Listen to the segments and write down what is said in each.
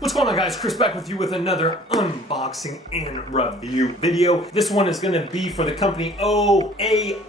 What's going on, guys? Chris back with you with another unboxing and review video. This one is going to be for the company AOMAIS.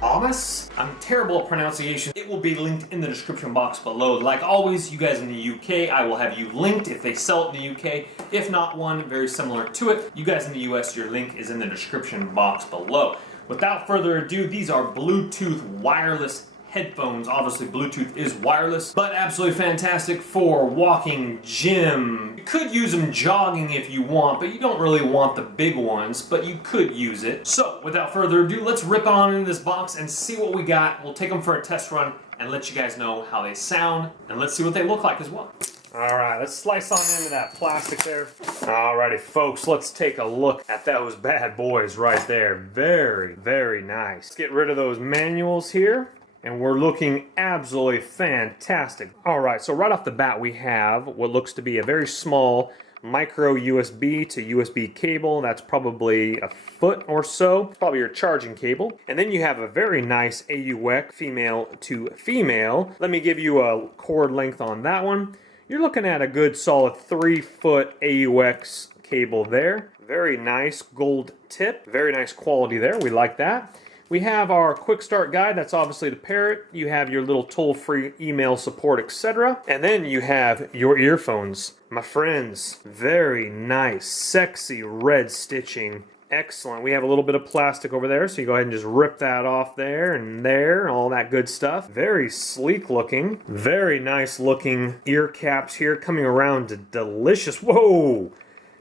AOMAIS? I'm terrible at pronunciation. It will be linked in the description box below. Like always, you guys in the UK, I will have you linked if they sell it in the UK. If not one very similar to it, you guys in the US, your link is in the description box below. Without further ado, these are Bluetooth wireless headphones. Obviously Bluetooth is wireless, but absolutely fantastic for walking, gym. You could use them jogging if you want, but you don't really want the big ones, but you could use it. So without further ado, let's rip on into this box and see what we got. We'll take them for a test run and let you guys know how they sound, and let's see what they look like as well. All right, let's slice on into that plastic there. Alrighty, folks, let's take a look at those bad boys right there. Very, very nice. Let's get rid of those manuals here. And we're looking absolutely fantastic. All right, so right off the bat, we have what looks to be a very small micro USB to USB cable. That's probably a foot or so. It's probably your charging cable. And then you have a very nice AUX female to female. Let me give you a cord length on that one. You're looking at a good solid 3-foot AUX cable there. Very nice gold tip. Very nice quality there. We like that. We have our quick start guide, that's obviously to pair it. You have your little toll-free email support, etc. And then you have your earphones. My friends, very nice, sexy red stitching. Excellent. We have a little bit of plastic over there, so you go ahead and just rip that off there and all that good stuff. Very sleek looking. Very nice looking ear caps here, coming around to delicious, whoa!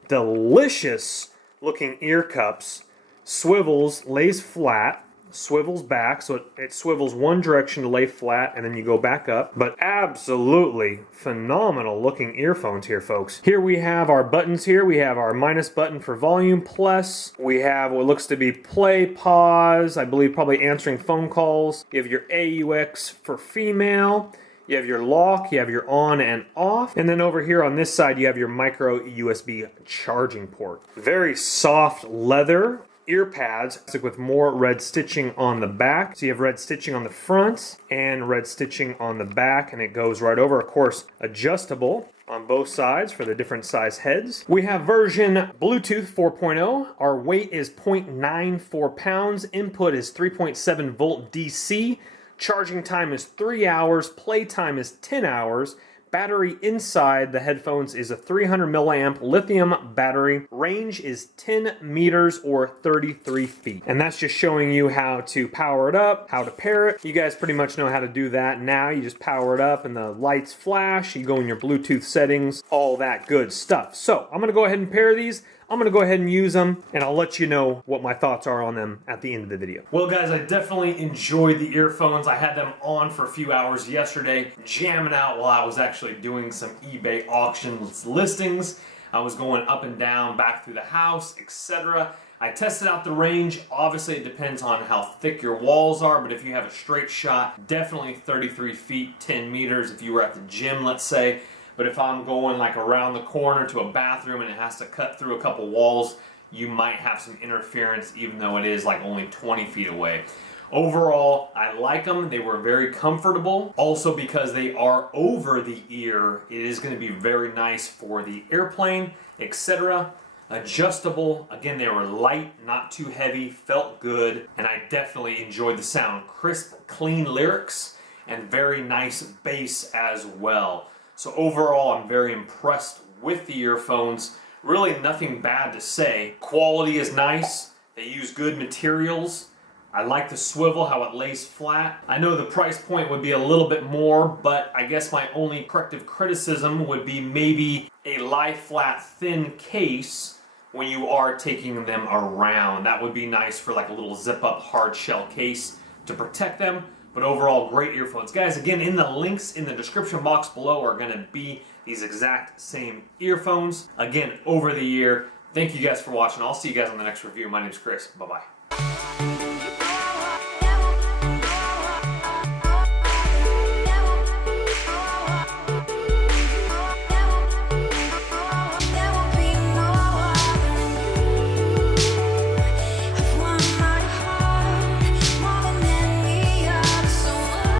Delicious looking ear cups. Swivels, lays flat. Swivels back, so it swivels one direction to lay flat, and then you go back up. But absolutely phenomenal looking earphones here, folks. Here we have our buttons here. We have our minus button for volume, plus. We have what looks to be play, pause, I believe probably answering phone calls. You have your AUX for female. You have your lock, you have your on and off, and then over here on this side you have your micro USB charging port. Very soft leather ear pads with more red stitching on the back. So you have red stitching on the front and red stitching on the back, and it goes right over. Of course, adjustable on both sides for the different size heads. We have version Bluetooth 4.0. Our weight is 0.94 pounds. Input is 3.7 volt DC. Charging time is 3 hours. Play time is 10 hours. Battery inside the headphones is a 300 milliamp lithium battery. Range is 10 meters or 33 feet. And that's just showing you how to power it up, how to pair it. You guys pretty much know how to do that now. You just power it up and the lights flash. You go in your Bluetooth settings, all that good stuff. So I'm gonna go ahead and pair these. I'm gonna go ahead and use them, and I'll let you know what my thoughts are on them at the end of the video. Well, guys, I definitely enjoyed the earphones. I had them on for a few hours yesterday, jamming out while I was actually doing some eBay auctions listings. I was going up and down, back through the house, etc. I tested out the range. Obviously, it depends on how thick your walls are, but if you have a straight shot, definitely 33 feet, 10 meters if you were at the gym, let's say. But if I'm going like around the corner to a bathroom and it has to cut through a couple walls, you might have some interference even though it is like only 20 feet away. Overall, I like them. They were very comfortable. Also, because they are over the ear, it is going to be very nice for the airplane, etc. Adjustable. Again, they were light, not too heavy, felt good, and I definitely enjoyed the sound. Crisp, clean lyrics, and very nice bass as well. So overall, I'm very impressed with the earphones. Really nothing bad to say. Quality is nice. They use good materials. I like the swivel, how it lays flat. I know the price point would be a little bit more, but I guess my only corrective criticism would be maybe a lie flat thin case when you are taking them around. That would be nice for like a little zip up hard shell case to protect them. But overall, great earphones. Guys, again, in the links in the description box below are gonna be these exact same earphones. Again, over the ear. Thank you guys for watching. I'll see you guys on the next review. My name's Chris. Bye-bye.